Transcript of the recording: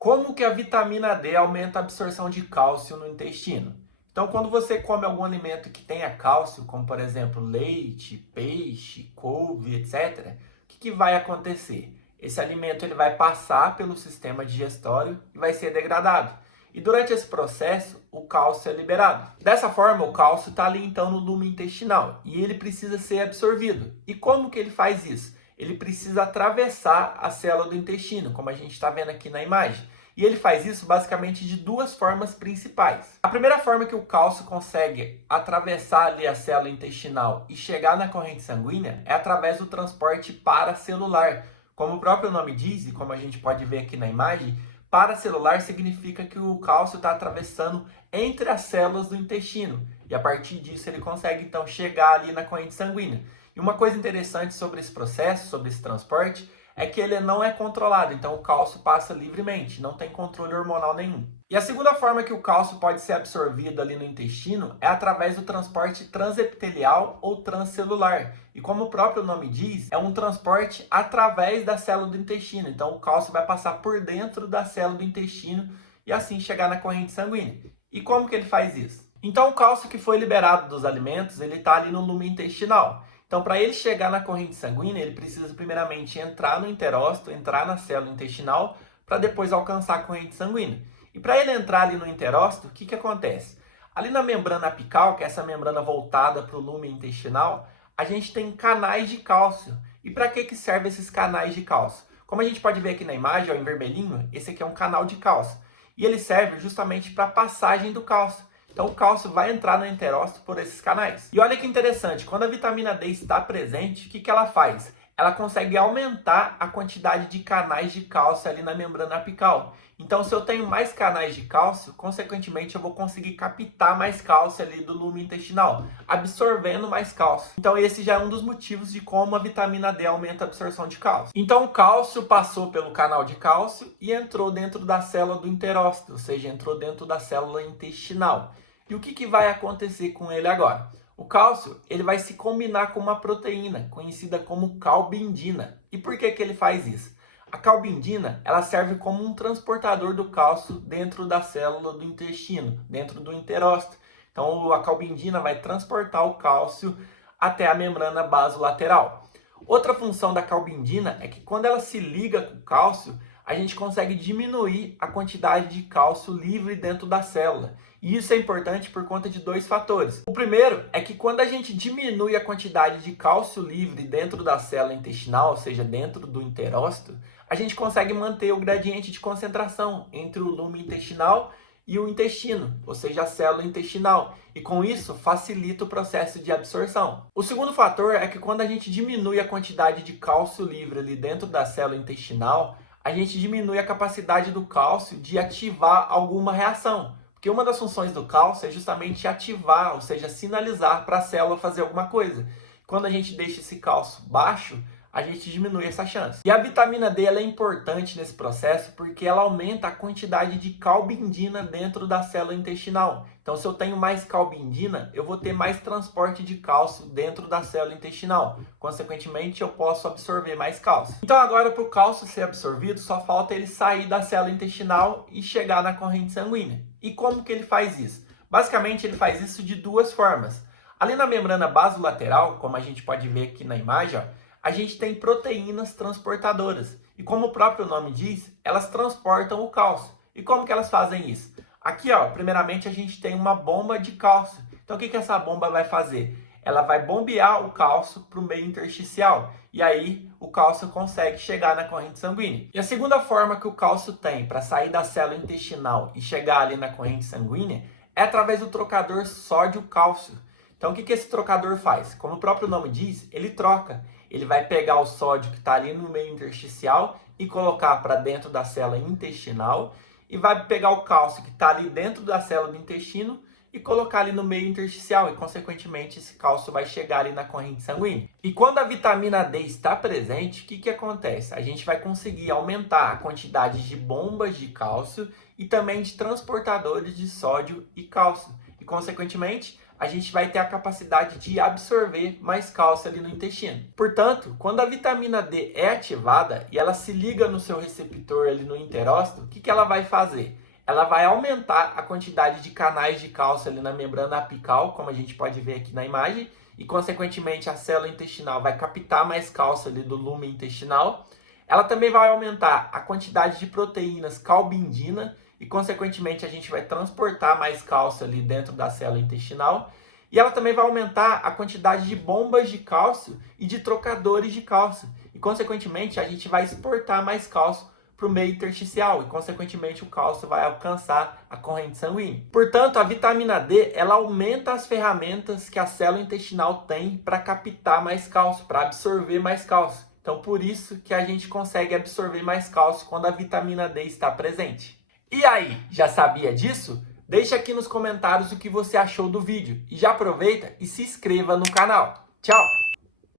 Como que a vitamina D aumenta a absorção de cálcio no intestino? Então, quando você come algum alimento que tenha cálcio, como por exemplo leite, peixe, couve, etc., o que vai acontecer? Esse alimento ele vai passar pelo sistema digestório e vai ser degradado. E durante esse processo, o cálcio é liberado. Dessa forma, o cálcio está ali então no lume intestinal e ele precisa ser absorvido. E como que ele faz isso? Ele precisa atravessar a célula do intestino, como a gente está vendo aqui na imagem. E ele faz isso basicamente de duas formas principais. A primeira forma que o cálcio consegue atravessar ali a célula intestinal e chegar na corrente sanguínea é através do transporte paracelular. Como o próprio nome diz, e como a gente pode ver aqui na imagem, paracelular significa que o cálcio está atravessando entre as células do intestino. E a partir disso ele consegue então chegar ali na corrente sanguínea. E uma coisa interessante sobre esse processo, sobre esse transporte, é que ele não é controlado, então o cálcio passa livremente, não tem controle hormonal nenhum. E a segunda forma que o cálcio pode ser absorvido ali no intestino é através do transporte transepitelial ou transcelular. E como o próprio nome diz, é um transporte através da célula do intestino. Então o cálcio vai passar por dentro da célula do intestino e assim chegar na corrente sanguínea. E como que ele faz isso? Então o cálcio que foi liberado dos alimentos, ele está ali no lume intestinal. Então, para ele chegar na corrente sanguínea, ele precisa primeiramente entrar no enterócito, entrar na célula intestinal, para depois alcançar a corrente sanguínea. E para ele entrar ali no enterócito, o que acontece? Ali na membrana apical, que é essa membrana voltada para o lume intestinal, a gente tem canais de cálcio. E para que servem esses canais de cálcio? Como a gente pode ver aqui na imagem, ó, em vermelhinho, esse aqui é um canal de cálcio. E ele serve justamente para a passagem do cálcio. Então o cálcio vai entrar no enterócito por esses canais. E olha que interessante, quando a vitamina D está presente, o que ela faz? Ela consegue aumentar a quantidade de canais de cálcio ali na membrana apical. Então se eu tenho mais canais de cálcio, consequentemente eu vou conseguir captar mais cálcio ali do lume intestinal, absorvendo mais cálcio. Então esse já é um dos motivos de como a vitamina D aumenta a absorção de cálcio. Então o cálcio passou pelo canal de cálcio e entrou dentro da célula do enterócito, ou seja, entrou dentro da célula intestinal. E o que vai acontecer com ele agora? O cálcio ele vai se combinar com uma proteína, conhecida como calbindina. E por que ele faz isso? A calbindina ela serve como um transportador do cálcio dentro da célula do intestino, dentro do enterócito. Então a calbindina vai transportar o cálcio até a membrana basolateral. Outra função da calbindina é que quando ela se liga com o cálcio, a gente consegue diminuir a quantidade de cálcio livre dentro da célula. E isso é importante por conta de dois fatores. O primeiro é que quando a gente diminui a quantidade de cálcio livre dentro da célula intestinal, ou seja, dentro do enterócito, a gente consegue manter o gradiente de concentração entre o lume intestinal e o intestino, ou seja, a célula intestinal. E com isso, facilita o processo de absorção. O segundo fator é que quando a gente diminui a quantidade de cálcio livre ali dentro da célula intestinal, a gente diminui a capacidade do cálcio de ativar alguma reação. Porque uma das funções do cálcio é justamente ativar, ou seja, sinalizar para a célula fazer alguma coisa. Quando a gente deixa esse cálcio baixo, a gente diminui essa chance. E a vitamina D ela é importante nesse processo porque ela aumenta a quantidade de calbindina dentro da célula intestinal. Então, se eu tenho mais calbindina, eu vou ter mais transporte de cálcio dentro da célula intestinal. Consequentemente, eu posso absorver mais cálcio. Então, agora, para o cálcio ser absorvido, só falta ele sair da célula intestinal e chegar na corrente sanguínea. E como que ele faz isso? Basicamente, ele faz isso de duas formas. Ali na membrana basolateral, como a gente pode ver aqui na imagem, ó, a gente tem proteínas transportadoras. E como o próprio nome diz, elas transportam o cálcio. E como que elas fazem isso? Aqui, ó, primeiramente a gente tem uma bomba de cálcio. Então o que essa bomba vai fazer? Ela vai bombear o cálcio para o meio intersticial. E aí o cálcio consegue chegar na corrente sanguínea. E a segunda forma que o cálcio tem para sair da célula intestinal e chegar ali na corrente sanguínea é através do trocador sódio-cálcio. Então o que esse trocador faz? Como o próprio nome diz, ele troca. Ele vai pegar o sódio que está ali no meio intersticial e colocar para dentro da célula intestinal e vai pegar o cálcio que está ali dentro da célula do intestino e colocar ali no meio intersticial e, consequentemente, esse cálcio vai chegar ali na corrente sanguínea. E quando a vitamina D está presente, o que acontece? A gente vai conseguir aumentar a quantidade de bombas de cálcio e também de transportadores de sódio e cálcio. E, consequentemente, a gente vai ter a capacidade de absorver mais cálcio ali no intestino. Portanto, quando a vitamina D é ativada e ela se liga no seu receptor ali no enterócito, o que ela vai fazer? Ela vai aumentar a quantidade de canais de cálcio ali na membrana apical, como a gente pode ver aqui na imagem, e consequentemente a célula intestinal vai captar mais cálcio ali do lume intestinal. Ela também vai aumentar a quantidade de proteínas calbindina e consequentemente a gente vai transportar mais cálcio ali dentro da célula intestinal. E ela também vai aumentar a quantidade de bombas de cálcio e de trocadores de cálcio. E consequentemente a gente vai exportar mais cálcio para o meio intersticial e, consequentemente, o cálcio vai alcançar a corrente sanguínea. Portanto, a vitamina D, ela aumenta as ferramentas que a célula intestinal tem para captar mais cálcio, para absorver mais cálcio. Então, por isso que a gente consegue absorver mais cálcio quando a vitamina D está presente. E aí, já sabia disso? Deixa aqui nos comentários o que você achou do vídeo. E já aproveita e se inscreva no canal. Tchau!